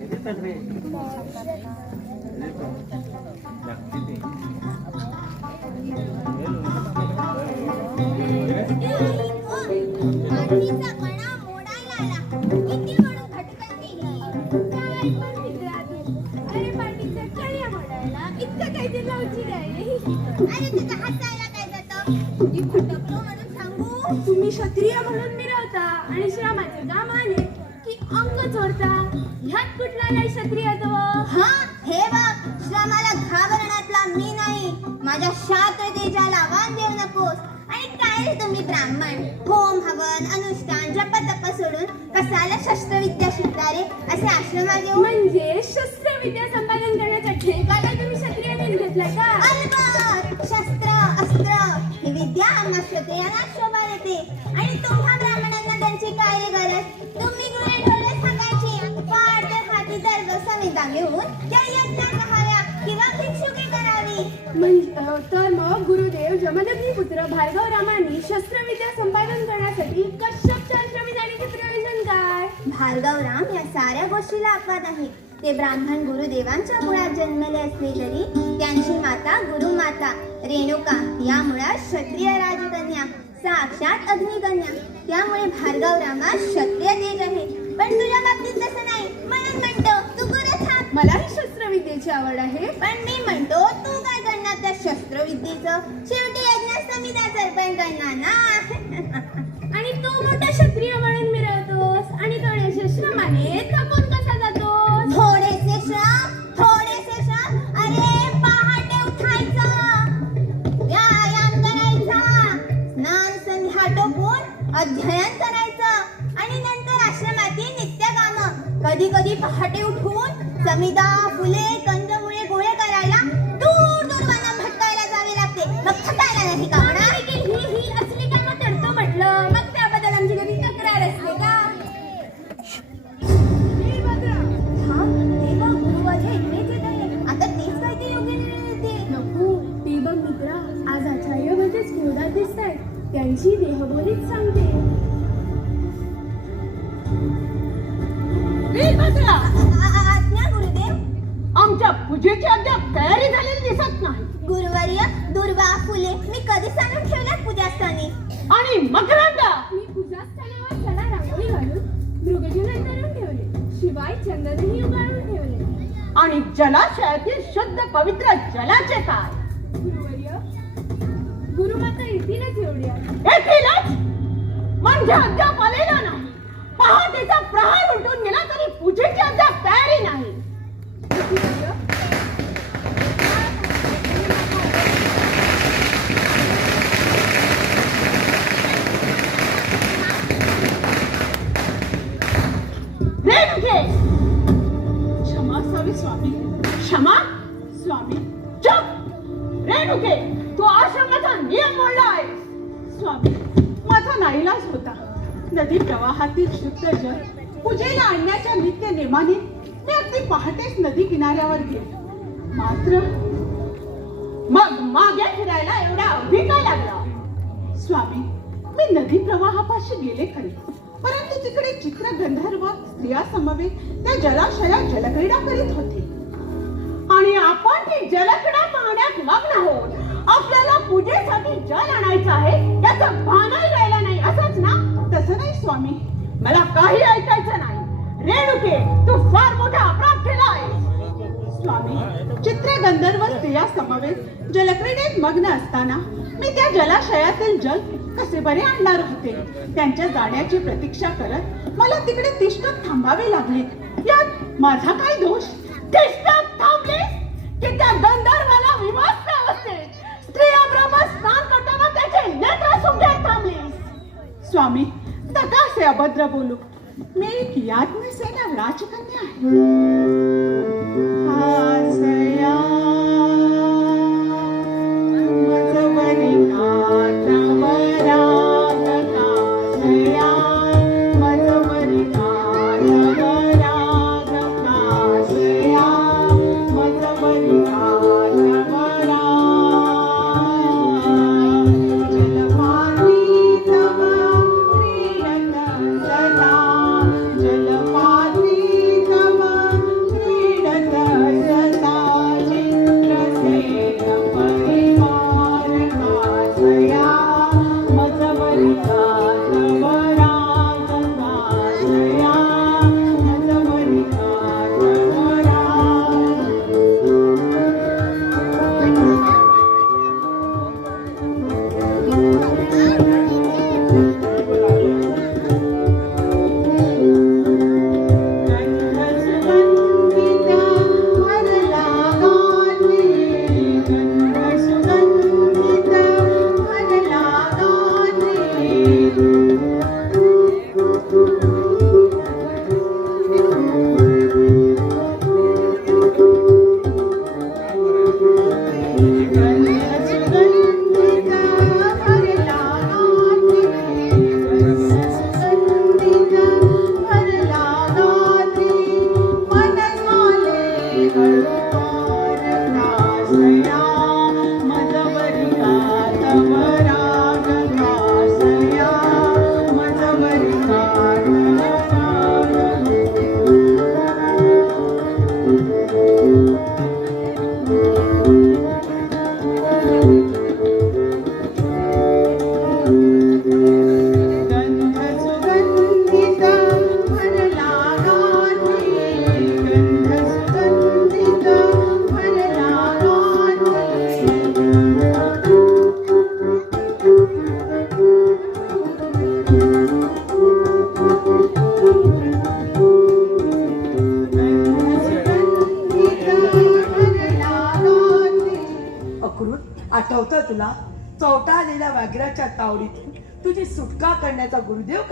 Dito, Dre. Dito. Dito. आम्हा याला शोभा देते. आणि तुम्हा ब्राह्मणांना त्यांची काय गरज तुम्ही गुळे ठेवले सांगायची. पाठ हाती दर्ग समिता घेऊन त्या यज्ञात राहाव्या किंवा भिक्षुकी करावी. तर मग गुरुदेव जमदग्नी पुत्र भार्गव रामांनी शस्त्रविद्या संपादन करण्यासाठी कश्यप शास्त्रविद जाण्याचे प्रयोजन काय भार्गवराम या साऱ्या गोष्टीला अपवाद आहे. ते ब्राह्मण गुरुदेवांच्या मुळात जन्मले असले तरी त्यांची माता गुरुमाता रेणुका या मुळात क्षत्रिय राजकन्या साक्षात अग्निकन्या. त्यामुळे भार्गवरामात क्षत्रिय तेज आहे. पण तुझ्या बाबतीत तसं नाही. म्हणून म्हणतो तू गुरु थांब. मलाही शस्त्रविद्येची आवड आहे. पण मी म्हणतो तू काय करणार त्या शस्त्रविद्येचं? शेवटी यज्ञ समिता सरपंच करणार ना? तो मोठा क्षत्रिय म्हणून मिरवतोस आणि थोड्याशा श्रमाने थकून कसा जातोस? थोडेसे श्रम थोडेसे श्रम अरे पहाटे उठायचं व्यायाम करायचा स्नान संध्या टोपून अध्ययन करायचं आणि नंतर आश्रमातील नित्य काम. कधी कधी पहाटे उठून समिता फुले आणि जलाशयातील शुद्ध पवित्र जलाचे काय गुरुमाता म्हणजे अद्याप आलेला नाही. पहाटेचा प्रहार गेला तरी पूजेची अद्याप तयारी नाही. चुप रेणुके तू आश्रमाचा नियम मोडला आहे. स्वामी माझा नाईलाज होता. नदी प्रवाहातील शुद्ध जल पूजेला आणण्याच्या नित्य नेमाने मी अगदी पहाटेच नदी किनाऱ्यावर गेले. मात्र मग मागे फिरायला एवढा अवधी काय लागला? स्वामी मी नदी प्रवाहापाशी गेले खरे. परंतु तिकडे चित्र गंधर्व स्त्रिया समवेत त्या जलाशयात जलक्रीडा करीत होते. आणि आपण ती जलक्रीडा पाण्यात मग्न आहोत आपल्याला पूजेसाठी जल आणायचं आहे याचं भानही राहिलं नाही. असंच ना? तसं नाही स्वामी. मला काही ऐकायचं नाही. रेणुके तू फार मोठा अपराध केला आहे स्वामी चित्र गंधर्व स्त्रिया समवेत जलक्रीडेत मग्न असताना मी त्या जलाशयातील जल कसे बरे आणणार होते. त्यांच्या जाण्याची प्रतीक्षा करत मला तिकडे तिष्ठत थांबावे लागले. यात माझा काय दोष? तिष्ठत थांबले की त्या गंधर्व करताना त्याचे नेत्र स्वामी तर कसे अभद्र बोलू मी एक याद नसेना राजकन्या आहे.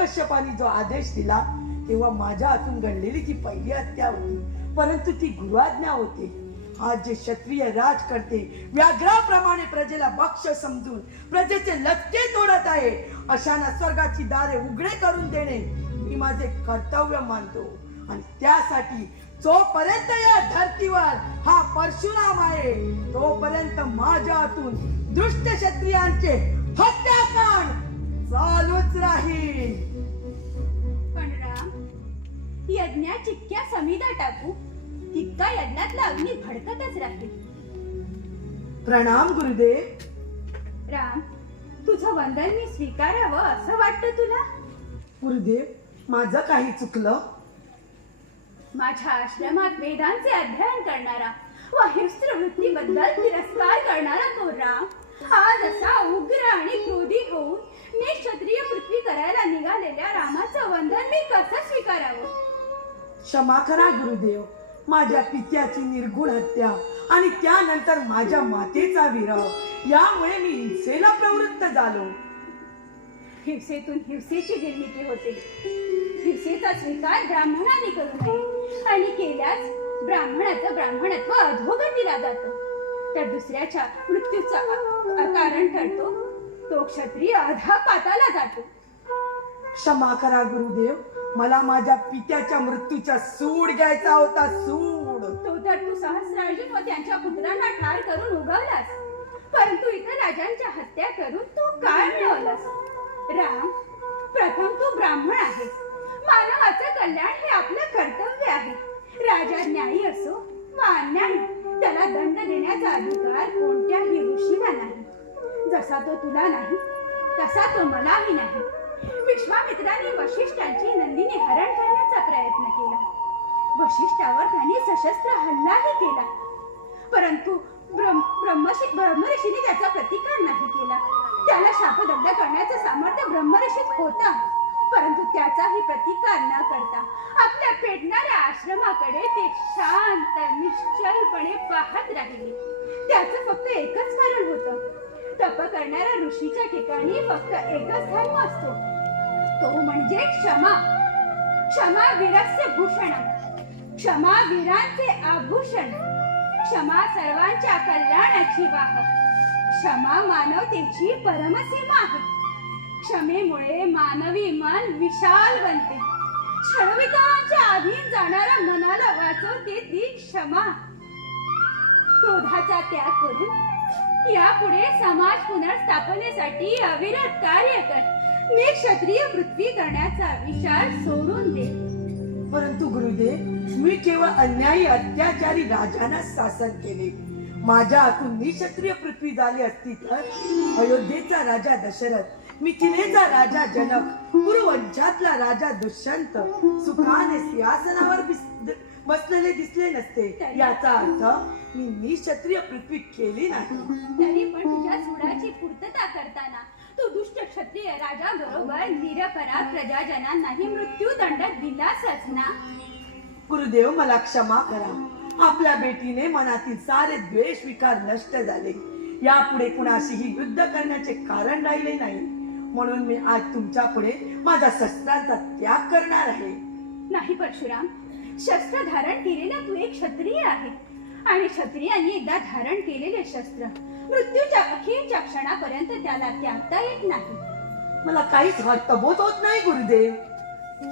कश्यपाने जो आदेश दिला तेव्हा माझ्या हातून घडलेली ती पहिली हत्या होती परंतु ती गुरुआज्ञा होती. आज जे क्षत्रिय राज करते व्याघ्राप्रमाणे प्रजेला बक्ष समजून प्रजेचे लटके तोडत आहे अशांना स्वर्गाची दारे उघडे करून देणे मी माझे कर्तव्य मानतो. आणि त्यासाठी जोपर्यंत या धर्तीवर हा परशुराम आहे तोपर्यंत माझ्या हातून दुष्ट क्षत्रियांचे हत्याकांड चालूच राहील. यज्ञात जितक्या समिधा टाकू. तितका यज्ञातला अग्नी भडकतच राहील प्रणाम गुरुदेव. राम तुझं वंदन मी स्वीकारावं असं वाटतं तुला? गुरुदेव माझं काही चुकलं? माझ्या आश्रमात वेदांचे अध्ययन करणारा व हिंस्त्र वृत्तीबद्दल तिरस्कार करणारा तो राम आज असा उग्र आणि क्रोधी होऊन मी क्षत्रिय पृथ्वी करायला निघालेल्या रामाचं वंदन मी कसं स्वीकारावं? क्षमा करा गुरुदेव. माझ्या पित्याची निर्गुण हत्या आणि त्यानंतर माझ्या मातेचा विरह. यामुळे मी हिंसेला प्रवृत्त झालो. हिंसेतून हिंसेची निर्मिती होते. हिंसेचा स्वीकार ब्राह्मणाने करू नये. आणि केल्यास ब्राह्मणाचं ब्राह्मणत्व अधोगतीला जातं. तर दुसऱ्याच्या मृत्यूचा कारण ठरतो. तो क्षत्रिय अधापाताला जातो. क्षमा करा गुरुदेव. मला माझ्या पित्याच्या मृत्यूचा सूड घ्यायचा होता सूड. तो तर तू सहस्रार्जुन व त्यांच्या पुत्रांना ठार करून उगवलास. परंतु इतर राजांच्या हत्या करून तू काय मिळवलास. राम प्रथम तू ब्राह्मण आहेस मानवाचं कल्याण हे आपलं कर्तव्य आहे. राजा न्यायी असो वा अन्यायी त्याला दंड देण्याचा अधिकार कोणत्याही ऋषीला नाही. जसा तो तुला नाही तसा तो मलाही नाही. विश्वामित्राने वश त्यावर त्याने सशस्त्र हल्लाही केला. परंतु ब्रह्मशी ब्रह्मऋषीने त्याचा प्रतिकार नाही केला. त्याला शापदग्ध करण्याचं सामर्थ्य ब्रह्मऋषीत होता. परंतु त्याचाही प्रतिकार न करता आपल्या पेटणाऱ्या आश्रमाकडे ते शांत निश्चलपणे पाहत राहिले. त्याचं फक्त एकच कारण होतं. तप करणाऱ्या ऋषीच्या ठिकाणी फक्त एकच धर्म असतो. तो म्हणजे क्षमा. क्षमा विरस्य भूषण. क्षमा वीरांचे आभूषण क्षमा सर्वांच्या कल्याणाची वाह क्षमा मानवतेची परमसीमा आहे. क्षमेमुळे मानवी मन विशाल बनते. क्षणविकारांच्या अधीन जाणाऱ्या मनाला वाचवते ती क्षमा. क्रोधाचा त्याग करून यापुढे समाज पुनर्स्थापनेसाठी अविरत कार्य कर. मी क्षत्रिय पृथ्वी करण्याचा विचार सोडून दे. परंतु गुरुदेव मी केवळ अन्यायी अत्याचारी राजांना शासन केले. माझ्या हातून निक्षत्रिय पृथ्वी झाली असती तर अयोध्येचा राजा दशरथ मिथिलेचा राजा जनक कुरुवंशातला राजा दुष्यंत सुखाने सिंहासनावर बसलेले दिसले नसते. याचा अर्थ मी निक्षत्रिय पृथ्वी केली नाही. तरी पण तुझ्या सुडाची पूर्तता करताना तू दुष्ट क्षत्रिय राजा बरोबर निरपराध प्रजाजनांनाही मृत्यूदंड दिलासच ना. गुरुदेव मला क्षमा करा. आपल्या बेटीने मनातील सारे द्वेष विकार नष्ट झाले. यापुढे कुणाशीही युद्ध करण्याचे कारण राहिले नाही. म्हणून मी आज तुमच्यापुढे माझा शस्त्रांचा त्याग करणार आहे. नाही परशुराम. शस्त्र धारण केलेला तू एक क्षत्रिय आहे. आणि क्षत्रियांनी एकदा धारण केलेले शस्त्र. मृत्यूच्या अखेरच्या क्षणापर्यंत त्याला त्यागता येत नाही. मला काहीच हट्टबोध होत नाही गुरुदेव.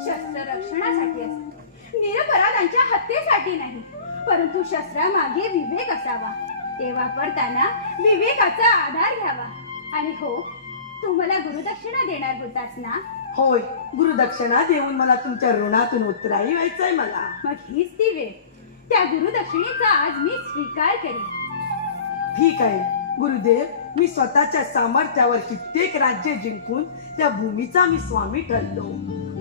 शस्त्र रक्षणासाठी असते निरपराधांच्या हत्येसाठी नाही परंतु शस्त्रामागे विवेक असावा. ते वापरताना विवेकाचा आधार घ्यावा. आणि हो तू मला गुरुदक्षिणा देणार होतास ना? होय गुरुदक्षिणा देऊन मला तुमच्या ऋणातून उतराई व्हायचंय मला. मग हीच ती वेळ. त्या गुरुदक्षिणेचा आज मी स्वीकार करेन. ठीक आहे. गुरुदेव मी स्वतःच्या सामर्थ्यावर कित्येक राज्य जिंकून त्या भूमीचा मी स्वामी ठरलो.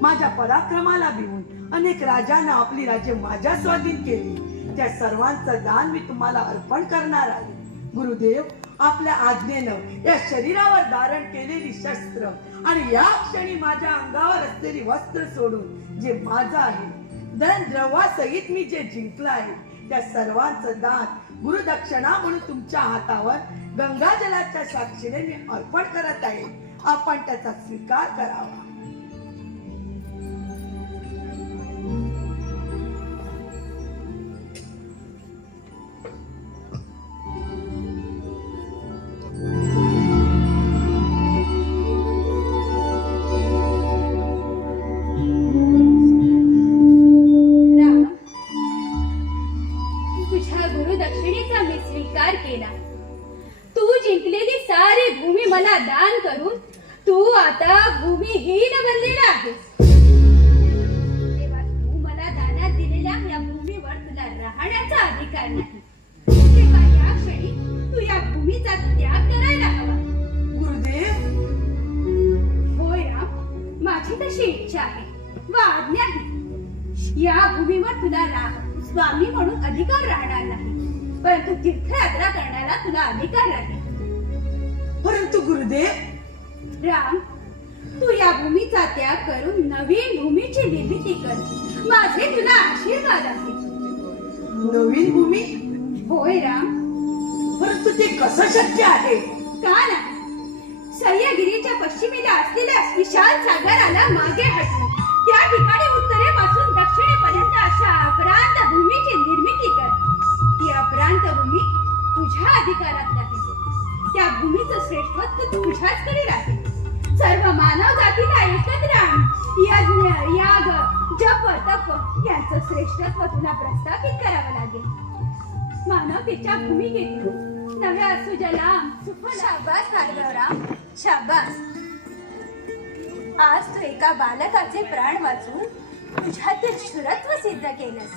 माझ्या पराक्रमाला भिवून अनेक राजांना आपली राज्य माझ्या स्वाधीन केली. त्या सर्वांचं दान मी तुम्हाला अर्पण करणार आहे. गुरुदेव आपल्या आज्ञेनं या शरीरावर धारण केलेली शस्त्र आणि या क्षणी माझ्या अंगावर असलेली वस्त्र सोडून जे माझं आहे धन द्रवासहित मी जे जिंकलं आहे त्या सर्वांचं दान गुरुदक्षिणा म्हणून तुमच्या हातावर गंगाजलाच्या साक्षीने मी अर्पण करत आहे. आपण त्याचा स्वीकार करावा. अधिकार नाही तेव्हा या क्षणी तू या भूमीचा त्याग करायला हवा. गुरुदेव! होय राम माझी तशी इच्छा आहे. व आज्ञाही या भूमीवर तुला राह स्वामी म्हणून अधिकार राहणार नाही. परंतु तीर्थयात्रा करण्याला तुला अधिकार राहील परंतु गुरुदेव! राम तू या भूमीचा त्याग करून नवीन भूमीची निर्मिती कर. माझे तुला आशीर्वाद आहे. नवीन भूमी? होय राम. परंतु ते कसं शक्य आहे? का नाही? सह्यागिरीच्या पश्चिमेला असलेल्या विशाल सागराला मागे हटवून त्या ठिकाणी उत्तरेपासून दक्षिणेपर्यंत अशा अप्रांत भूमीची निर्मिती कर. ती अप्रांत भूमी तुझ्या अधिकारात राहील. त्या भूमीचं श्रेष्ठत्व तुझ्याचकडे राहील. सर्व मानव जातीला एकत्र आण. यज्ञ याग जप तप यांचं श्रेष्ठत्व तुला प्रस्थापित करावं लागेल. मानवतेच्या भूमिकेतून नव्या सुजलाम सुफलाम शाबास भार्गवराम शाबास. आज तू एका बालकाचे प्राण वाचून तुझ्यातील शुरत्व सिद्ध केलंस.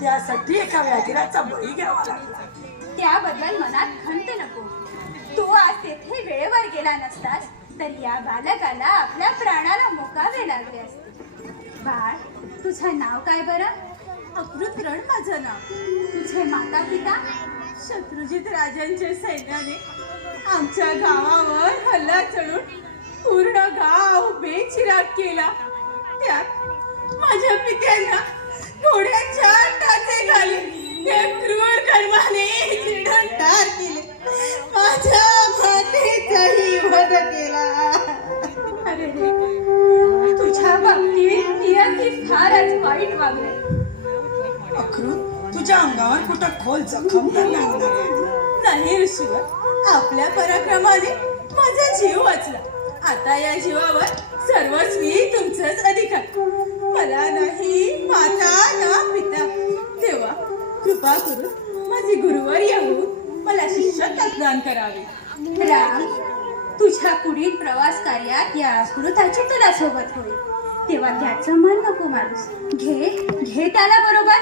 त्यासाठी एका व्याघ्राचा बळी घ्यावा लागला. त्याबद्दल मनात खंत नको. तू आज तेथे वेळेवर गेला नसतास तर या बालकाला आपल्या प्राणाला मुकावे लागले असते. बाळ तुझं नाव काय बरं? अकृत रण माझं नाव. तुझे माता पिता शत्रुजित राजांच्या सैन्याने आमच्या गावावर हल्ला चढून पूर्ण गाव बेचिराग केला. त्यात माझ्या पित्यांना घोड्याच्या टाचे घाले. त्या क्रूर कर्माने चिडून ठार केले. माझ्या मातेचाही वध केला. अरे नियती फारच वाईट वागले. अक्रूर तुझ्या अंगावर कुठं खोल जखम तर? नाही ऋषीवर आपल्या पराक्रमाने माझा जीव वाचला. आता या जीवावर सर्वस्वी तुमचंच अधिकार. मला नाही माता ना पिता. तेव्हा कृपा करून माझी गुरुवर येऊन मला शिष्यत्व दान करावे. राम तुझ्या पुढील प्रवास कार्यात या अकृताची तुला सोबत होईल. तेव्हा त्याचं मन नको माणूस. घे घे त्याला बरोबर.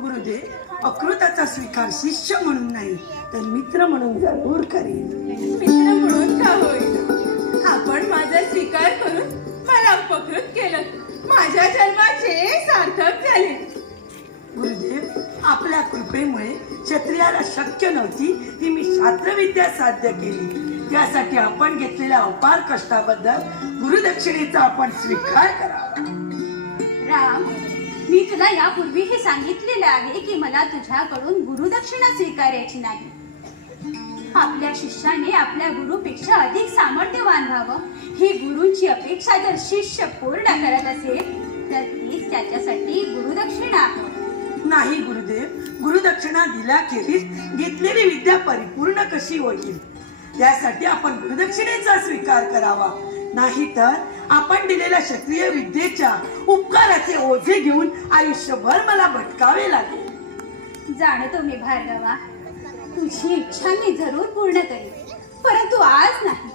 गुरुदेव अकृताचा स्वीकार शिष्य म्हणून नाही तर मित्र म्हणून जरूर करेन. मित्र म्हणून का होईल आपण माझा स्वीकार करून मला उपकृत केलं. माझ्या जन्माचे सार्थक झाले. गुरुदेव आपल्या कृपेमुळे क्षत्रियाला शक्य नव्हती ती मी शास्त्रविद्या साध्य केली. त्यासाठी आपण घेतलेल्या अपार कष्टाबद्दल गुरुदक्षिणेचा आपण स्वीकार राम मी तुला यापूर्वीही सांगितलेलं आहे की मला तुझ्याकडून गुरुदक्षिणा स्वीकारायची नाही. आपल्या शिष्याने आपल्या गुरुपेक्षा अधिक सामर्थ्य व्हावं ही गुरुची अपेक्षा जर शिष्य पूर्ण करत असेल तर तीच त्याच्यासाठी गुरुदक्षिणा आहे नाही गुरुदेव गुरुदक्षिणा दिल्याखेरीज घेतलेली विद्या परिपूर्ण कशी होईल? त्यासाठी आपण गुरुदक्षिणेचा स्वीकार करावा. नाहीतर आपण दिलेल्या क्षत्रिय विद्येच्या उपकाराचे ओझे घेऊन आयुष्यभर मला भटकावे लागेल. जाणतो मी भार्गवा. तुझी इच्छा मी जरूर पूर्ण करेन. परंतु आज नाही.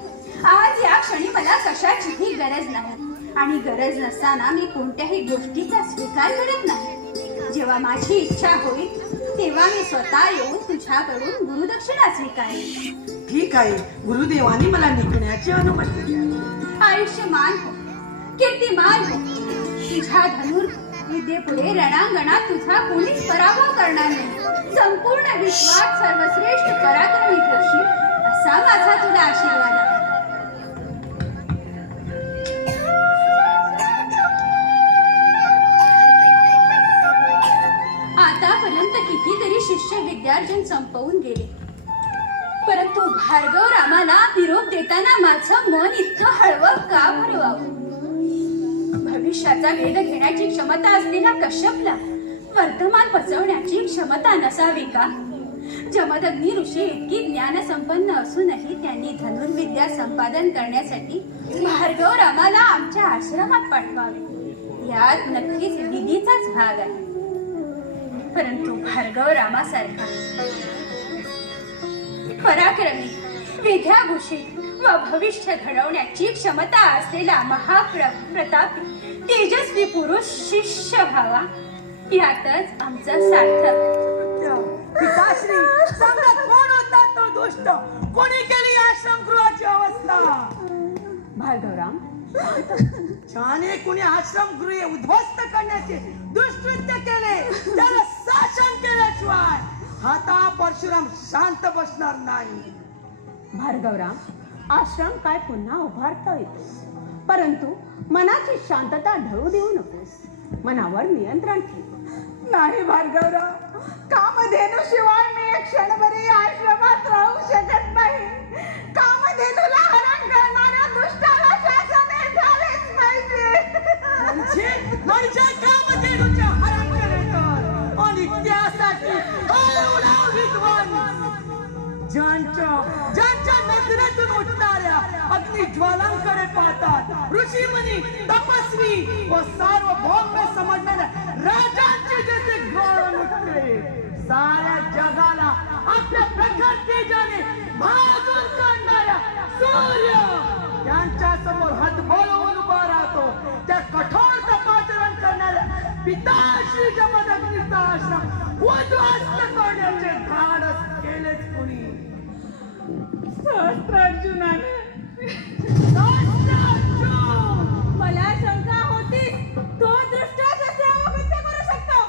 आज या क्षणी मला कशाचीही गरज नाही. आणि गरज नसताना मी कोणत्याही गोष्टीचा स्वीकार करत नाही. जेव्हा माझी इच्छा होईल तेव्हा मी स्वतः येऊन तुझ्याकडून गुरुदक्षिणा स्वीकारेन. ठीक आहे. गुरुदेवानी मला निघण्याची अनुमती द्या. आयुष्यमान हो कीर्तिमान हो. तुझ्या धनुर विद्येपुढे रणांगणात तुझा कोणीच पराभव करणार नाही. संपूर्ण विश्वात सर्वश्रेष्ठ पराक्रमी कृषी असा माझा तुला आशीर्वाद आहे. आतापर्यंत कितीतरी शिष्य विद्यार्जन संपवून गेले. तू भार्गव रामाला निरोप देताना माझं मन इतकं हळवं का भरवावं? भविष्याचा वेध घेण्याची क्षमता असलेला कश्यपला वर्तमान पचवण्याची क्षमता नसावी का? जमदग्नी ऋषी इतकी ज्ञान संपन्न असूनही त्यांनी धनुर्विद्या संपादन करण्यासाठी भार्गव रामाला आमच्या आश्रमात पाठवावे. यात नक्कीच विधीचाच भाग आहे. परंतु भार्गव रामासारखा पराक्रमी. विद्याभूषित व भविष्य घडवण्याची क्षमता असलेला महाप्र प्रतापी तेजस्वी पुरुष शिष्य व्हावा. यातच आमचं सार्थक पिताश्री सांगा कोण होता तो दुष्ट? कोणी केली आश्रमगृहाची अवस्था? भार्गवराम. शाने कुणी आश्रमगृहे उद्ध्वस्त करण्याचे दुष्कृत्य केले त्याला शासन केल्याशिवाय आता परशुराम शांत बसणार नाही. भार्गवराम आश्रम काय पुन्हा उभारता येतो परंतु मनाची शांतता ढळू देऊ नकोस. मनावर नियंत्रण ठेव. नाही भार्गवराव कामधेनू शिवाय मी एक क्षणभरही आश्रमात राहू शकत नाही. नजरेतून उठणाऱ्या अग्निज्वालांकडे पाहतात. ऋषीमुनी तपस्वी व सार्वभौम समजणाऱ्या राजांचे जसे ज्वालन उठते साऱ्या जगाला आपल्या प्रखर तेजाने भाजून काढणाऱ्या सूर्य त्यांच्यासमोर हात बोलवून उभा राहतो. त्या कठोर तपाचरण करणाऱ्या पिताश्री जमदग्नीचा आश्रम उद्ध्वस्त करण्याचे धाडस केलेच कुणी. सहस्त्रार्जुनाने. सहस्त्रार्जुन! मला शंका होती. तो दृष्ट कसे अवगत्य करू शकतो.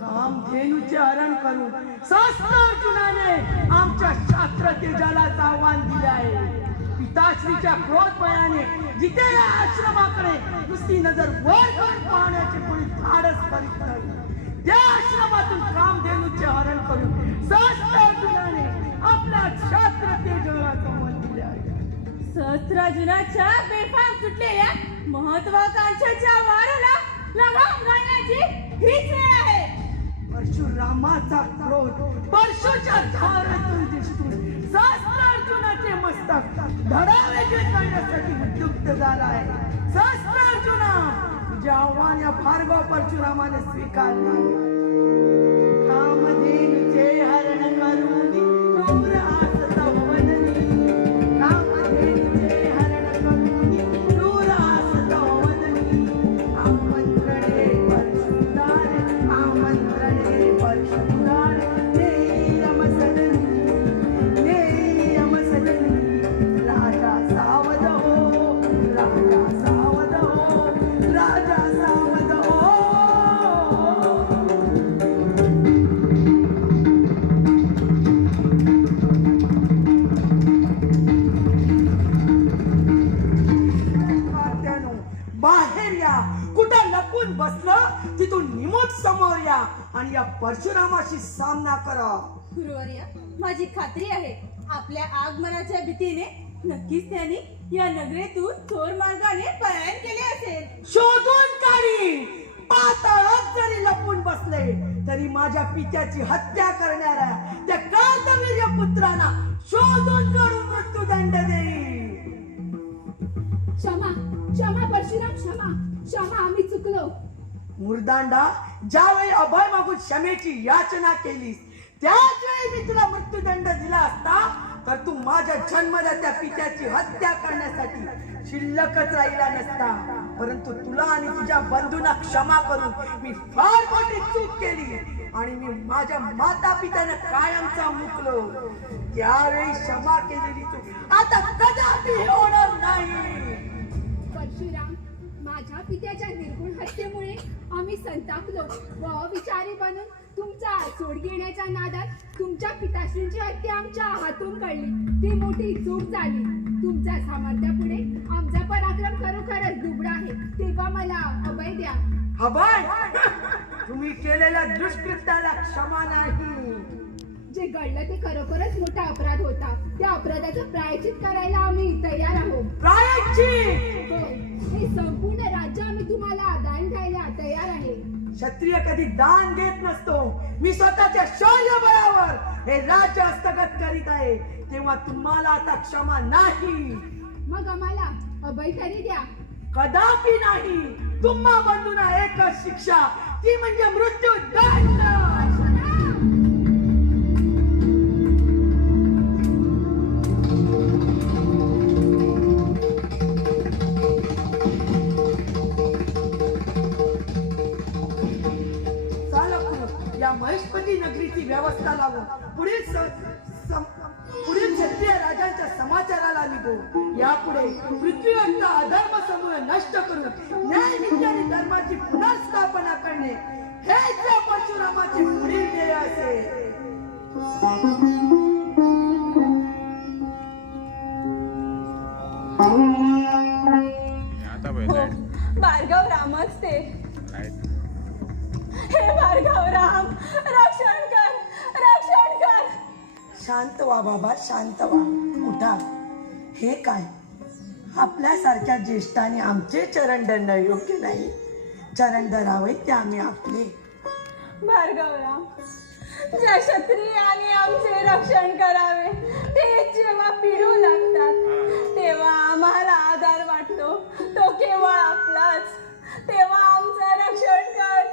कामधेनूचे हरण करून सहस्त्रार्जुनाने आमच्या शास्त्र तेजालाच आव्हान दिले आहे. पिताश्रीच्या क्रोधमयाने जिथे या आश्रमाकडे नुसती नजर वर करून पाहण्याचे कोणी धाडस करीत नाही. त्या आश्रमातून कामधेनूचे हरण करून सहस्त्रार्जुनाने आपल्या शास्त्र तेजाला वन दिले आहे. सहस्त्रार्जुनाच्या बेफाम सुटलेल्या महत्वाकांक्षेच्या वाराला लगाम घालण्याची हीच वेळ आहे. परशुरामाचा क्रोध परशुच्या धारातून दिसतून सहस्त्रार्जुनाचे मस्तक धडावेगळे करण्यासाठी उद्युक्त झाला आहे. सहस्त्रार्जुना तुझे आव्हान या भार्गव परशुरामाने स्वीकारले. कामधेनुचे परशुरामाशी सामना करा. गुरुवर्य माझी खात्री आहे आपल्या आगमनाच्या भीतीने नक्कीच त्यांनी या नगरीतून चोर मार्गाने पलायन केले असेल. शोधून काढी पाताळात जरी लपून बसले तरी माझ्या पित्याची हत्या करणाऱ्या त्या कांतवीर्य पुत्रांना शोधून काढून मृत्यूदंड देईल क्षमा क्षमा परशुराम क्षमा क्षमा आम्ही चुकलो. मुर्दांडा ज्यावेळी अभय मागून क्षमेची याचना केलीस त्याच वेळी मी तुला मृत्यूदंड दिला असता तर तू माझ्या जन्मदात्या पित्याची हत्या करण्यासाठी शिल्लकच राहिला नसता. परंतु तुला आणि तुझ्या बंधूंना क्षमा करून मी फार मोठी चूक केली आणि मी माझ्या माता पित्याने कायमचा मुकलो. त्यावेळी क्षमा केलेली तू आता कदापि होणार नाही. परशुराम माझ्या पित्याच्या निर्गुण हत्येमुळे संतापलो. व विचारी बनून तुमचा सोड घेण्याच्या नादात तुमच्या पिताश्रींची हत्या आमच्या हातून काढली ती मोठी चूक झाली. तुमच्या सामर्थ्यापुढे आमचा पराक्रम खरोखरच दुबळा आहे. तेव्हा मला अभय द्या. हबाय तुम्ही केलेल्या दुष्कृत्याला क्षमा नाही. जे घडलं ते खरोखरच मोठा अपराध होता. त्या अपराधाचं प्रायचित करायला आम्ही तयार आहोत. प्रायश्चित! हो. हे संपूर्ण राज्य आम्ही तुम्हाला द्यायला तयार आहे. क्षत्रिय कधी दान घेत नसतो. मी स्वतःच्या शौर्य बळावर हे राज्य हस्तगत करीत आहे. तेव्हा तुम्हाला आता क्षमा नाही. मग आम्हाला अभय तरी द्या. कदापि नाही. तुम्हा बंधूंना एकच शिक्षा. ती म्हणजे मृत्यू दंड. लावून पुढील पुढील क्षत्रिय राजांच्या समाचाराला निघू. यापुढे पृथ्वीवरचा अधर्म समूह नष्ट करून न्याय आणि धर्माची पुनर्स्थापना करणे. हेच या परशुरामाचे पुढील ध्येय असेल. आता हो. भार्गव रामच ते. शांत व्हा बाबा शांत व्हा. उठा. हे काय? आपल्यासारख्या ज्येष्ठाने आमचे चरण दंड योग्य नाही. चरण धरावे ते आम्ही आपले. भार्गवराम ज्या क्षत्रियाने आमचे रक्षण करावे ते जेव्हा पिढू लागतात तेव्हा आम्हाला आधार वाटतो. तो केवळ आपलाच. तेव्हा आमचं रक्षण कर.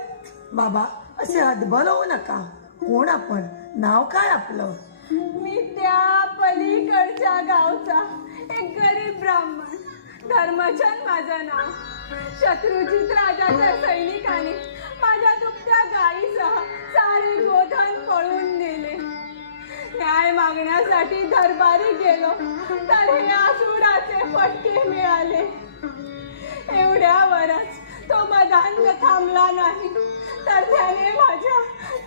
बाबा असे हतबल होऊ नका. कोण आपण? नाव काय आपलं? मी त्या पलीकडच्या गावचा एक गरीब ब्राह्मण. धर्मचंद माझं नाव. शत्रुजित राजाच्या सैनिकाने माझ्या दुखत्या गायीसह सारे गोधन पळून नेले. न्याय मागण्यासाठी दरबारी गेलो तर हे आसुराचे फटके मिळाले. एवढ्यावरच तो मदांत थांबला नाही. तर त्याने माझ्या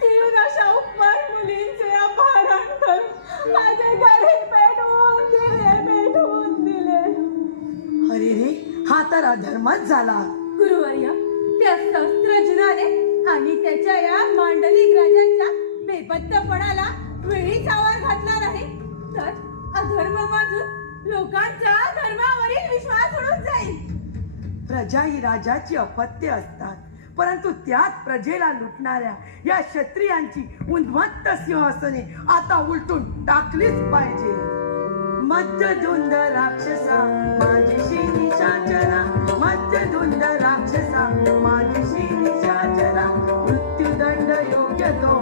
तीन अशा उपवर मुलींचे अपहरण करून माझे घरी पेटवून दिले पेटवून दिले. अरे रे हा तर अधर्मच झाला. गुरुवर्य त्या शस्त्रज्ञाने आणि त्याच्या या मांडलिक राजांच्या बेपत्तपणाला वेळीच आवाज घातला नाही. तर अधर्म माजून लोकांचा धर्मावरील विश्वास उडून जाईल. प्रजा ही राजाची अपत्य असतात. परंतु त्यात प्रजेला लुटणाऱ्या या क्षत्रियांची उन्मत्त सिंहासने आता उलटून टाकलीच पाहिजे. मध्यधुंद राक्षसा माझी निशाचरा मध्यधुंद राक्षसा माझी निशाचरा मृत्यूदंड योग्य तो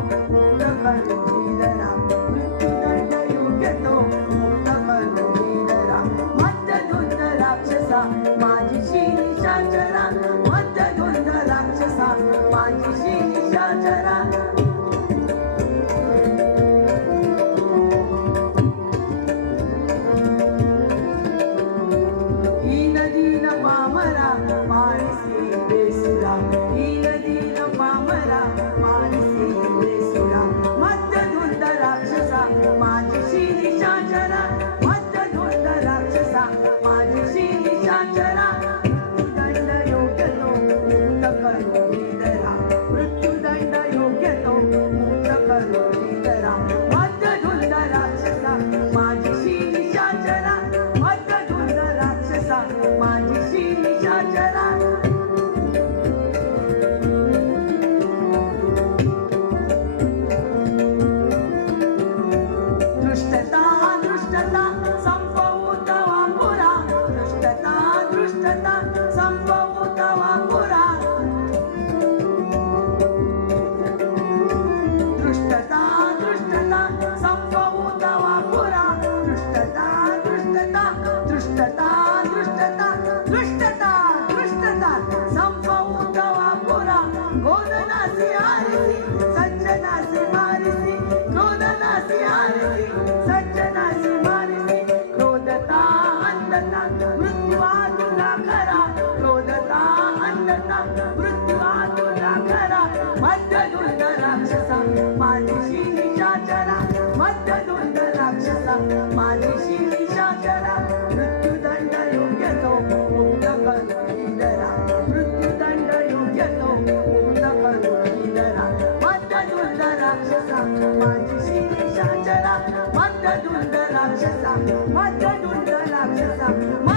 मृत्यूआतुला घरा मध्यदुंद राक्षसा माझी दिशा चरा मध्यदुंद राक्षसा माझी दिशा चरा मृत्यूदंड योग्य तो मुक्त करून धरा मृत्यूदंड योग्य तो मुक्त करून धरा मध्यदुंद राक्षसा माझी दिशा चरा मध्यदुंद राक्षसा मध्यदुंद राक्षसा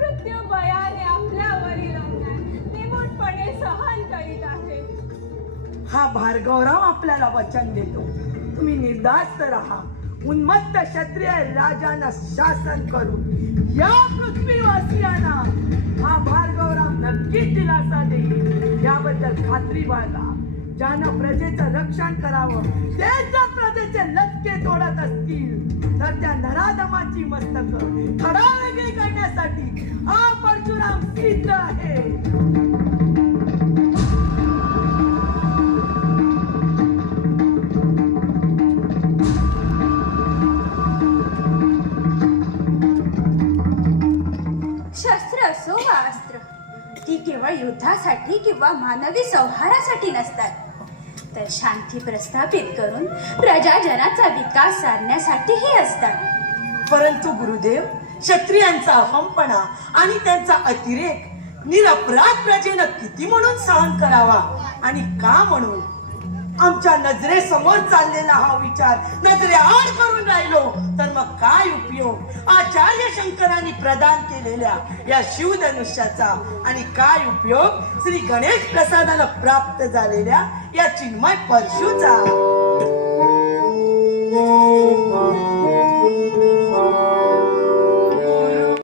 मृत्यू बयाने आपल्यावरील अन्याय निमूटपणे सहन करीत आहे. हा भार्गवराव आपल्याला वचन देतो. तुम्ही निर्धास्त राहा. उन्मत्त क्षत्रिय राजांना शासन करून या पृथ्वीवासियांना हा भार्गवराव नक्कीच दिलासा देईल. याबद्दल खात्री बाळगा. ज्यानं प्रजेचं रक्षण करावं ते जर प्रजेचे लटके तोडत असतील तर त्या नराधमाची मस्तक थडावेगळी करण्यासाठी हा परशुराम सिद्ध आहे. शस्त्र असो वा अस्त्र ती केवळ युद्धासाठी किंवा मानवी संहारासाठी नसतात. तर शांती प्रस्थापित करून प्रजाजनाचा विकास साधण्यासाठीही असतात. परंतु गुरुदेव क्षत्रियांचा अहमपणा आणि त्यांचा अतिरेक निरपराध प्रजेनं किती म्हणून सहन करावा आणि का म्हणून? आमच्या नजरेसमोर चाललेला हा विचार नजरे आड करून राहिलो तर मग काय उपयोग? आचार्य शंकरांनी प्रदान केलेल्या या शिवधनुष्याचा आणि काय उपयोग? श्री गणेश प्रसादानं प्राप्त झालेल्या या चिन्मय परशुचा.